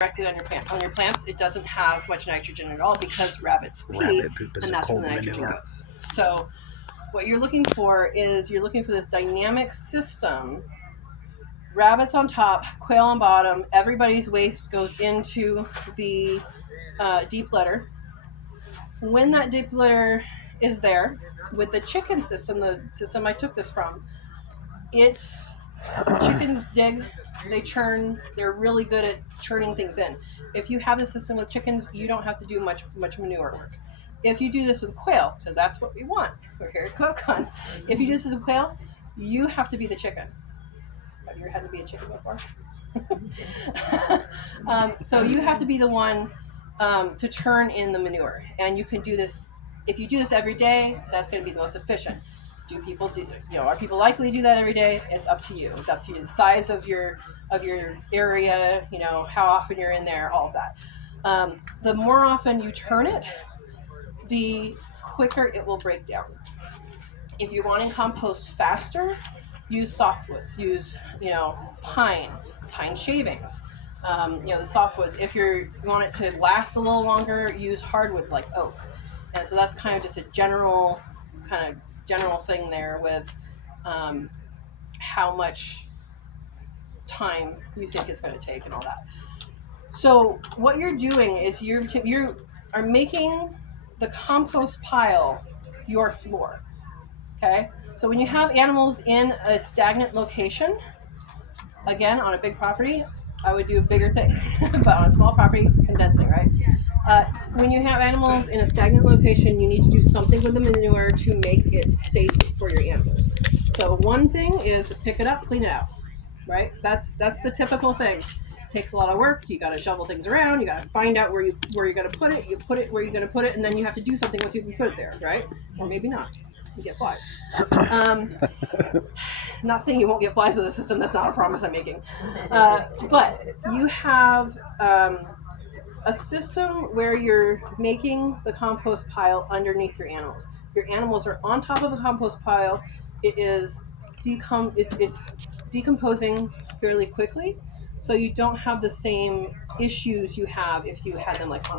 directly on your plants, it doesn't have much nitrogen at all because rabbits pee, Rabbit poop is and a that's where cold the nitrogen manure. goes. So what you're looking for is this dynamic system. Rabbits on top, quail on bottom. Everybody's waste goes into the deep litter. When that deep litter is there, with the chicken system, the system I took this from, chickens dig, they churn, they're really good at churning things in. If you have the system with chickens, you don't have to do much manure work. If you do this with quail, because that's what we want, we're here at QuailCon. If you do this with quail, you have to be the chicken. Have you ever had to be a chicken before? So you have to be the one to turn in the manure, and you can do this. If you do this every day, that's going to be the most efficient. Are people likely to do that every day? It's up to you. It's up to you. The size of your area, how often you're in there, all of that. The more often you turn it, the quicker it will break down. If you're wanting compost faster, use softwoods. Use pine shavings. The softwoods. If you want it to last a little longer, use hardwoods like oak. And so that's kind of just a general thing there with how much time you think it's going to take and all that. So what you're doing is you are making the compost pile your floor. Okay? So when you have animals in a stagnant location, again, on a big property, I would do a bigger thing. But on a small property, condensing, right? When you have animals in a stagnant location, you need to do something with the manure to make it safe for your animals. So one thing is pick it up, clean it out, right? That's the typical thing. It takes a lot of work. You got to shovel things around. You got to find out where you're going to put it. You put it where you're going to put it, and then you have to do something once you put it there, right? Or maybe not. You get flies. Not saying you won't get flies with the system. That's not a promise I'm making. But you have a system where you're making the compost pile underneath your animals. Your animals are on top of the compost pile. It is it's decomposing fairly quickly, so you don't have the same issues you have if you had them like on a